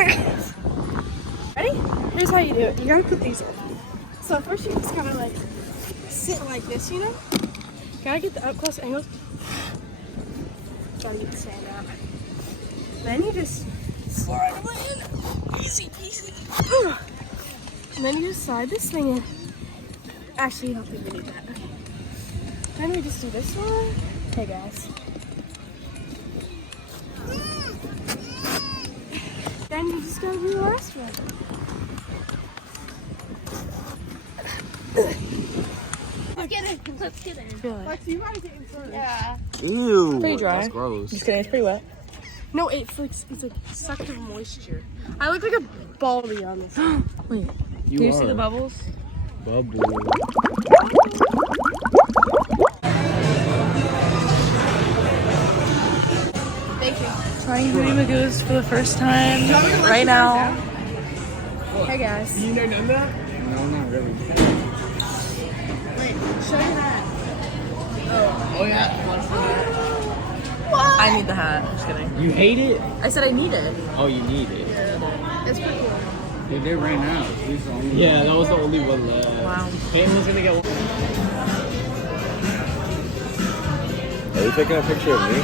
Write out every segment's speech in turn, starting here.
my god. Ready? Here's how you do it. You gotta put these in. So first you just gotta like sit like this, you know? Gotta get the up close angles. Gotta get the sand out. Then you just slide it in. Easy peasy. And then you just slide this thing in. Actually, I don't think we need that. Then we just do this one. Hey guys. Then you just gotta do the last one. Let's get it. Lex, you gotta get in front. Yeah. Ew. Pretty dry. That's gross. Just kidding, it's pretty wet. No, it's like sucked of moisture. I look like a baldy on this. Wait. Do you see the bubbles? Bubble. Thank you. Trying Booty Magoos for the first time right now. Hey guys. You know none of that? No, not really. Wait, show your hat. Oh yeah. I need the hat. I'm just kidding. You hate it? I said I need it. Oh, you need it. It's pretty cool. Dude, they ran out. Yeah, that was the only one left. Wow. Peyton was gonna get one. Are you taking a picture of me?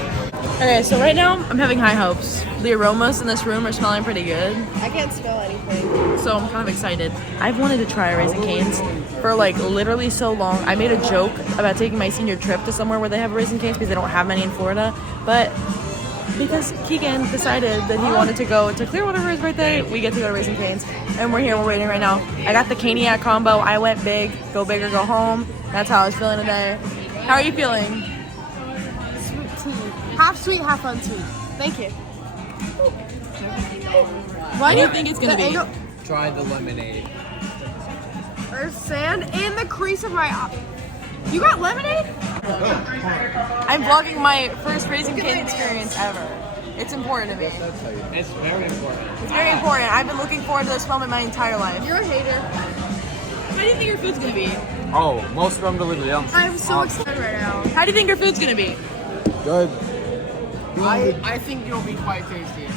Okay, so right now I'm having high hopes. The aromas in this room are smelling pretty good, I can't smell anything. so I'm kind of excited. I've wanted to try Raising Cane's for like literally so long. I made a joke about taking my senior trip to somewhere where they have Raising Cane's because they don't have many in Florida, but because Keegan decided that he wanted to go to Clearwater for his birthday, we get to go to Raising Cane's, and we're here, we're waiting right now. I got the Caniac combo. I went big, go big or go home. That's how I was feeling today. How are you feeling? Sweet tea. Half sweet, half unsweet. Thank you. What do you think it's gonna be? Try the lemonade. There's sand in the crease of my eye. You got lemonade? I'm vlogging my first Raising Cane's experience ever. It's important to me. It's very important. It's very important. I've been looking forward to this moment my entire life. You're a hater. How do you think your food's gonna be? Oh, most unbelievably yum. I'm so excited right now. How do you think your food's gonna be? Good. I think it'll be quite tasty.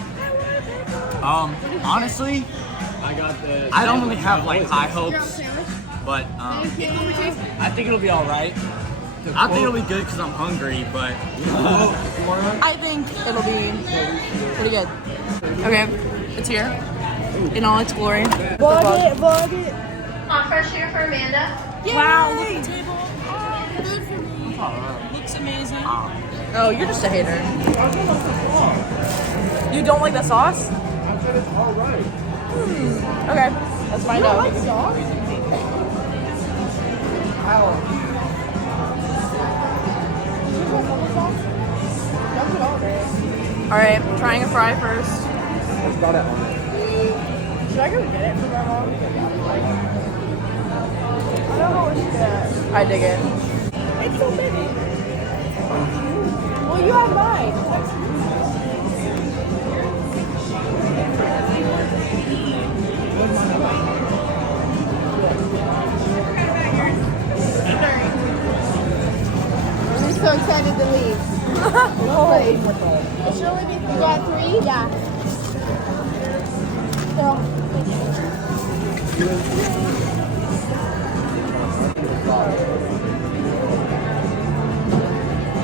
Honestly, I don't really have like high hopes, but I think it'll be all right. I think it'll be good because I'm hungry, but I think it'll be pretty good. Okay, it's here in all its glory. Vlog it. Fresh here for Amanda. Wow, look at the table. Oh, good for me. Looks amazing. Oh, you're just a hater. You don't like the sauce? I said it's all right. Okay, that's fine though. Alright, trying a fry first. I've got it on it. Should I go get it from my mom? I don't know what she did. I dig it. It's so big. Well, you have mine. I'm so excited to leave. It should only be, you got 3? Yeah. So,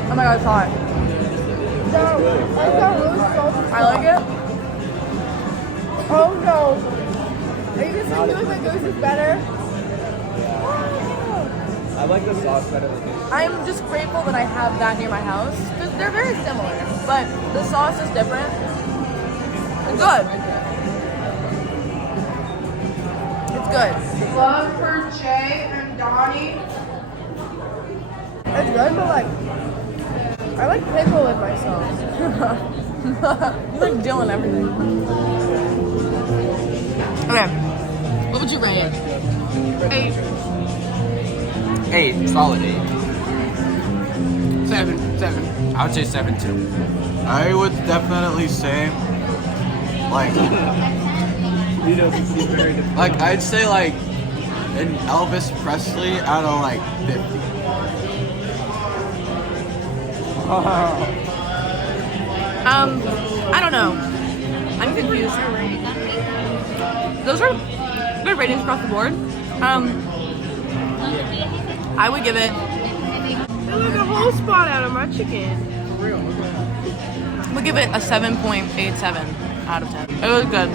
Oh my god, it's hot. I like it. oh no. Are you gonna say Louis Magoos is better? I like the sauce better than this. I'm just grateful that I have that near my house because they're very similar, but the sauce is different. It's good. It's good. Love for Jay and Donnie. It's good, but like, I like pickle in my sauce. You like Dylan everything. Okay. What would you rate it? 8. 8, solid 8. 7. I would say 7 too. I would definitely say, like, I'd say like an Elvis Presley out of like 50. I don't know. I'm confused. those are good ratings across the board. I would give it. They took a whole spot out of my chicken. We'll give it a 7.87 out of 10. It was good.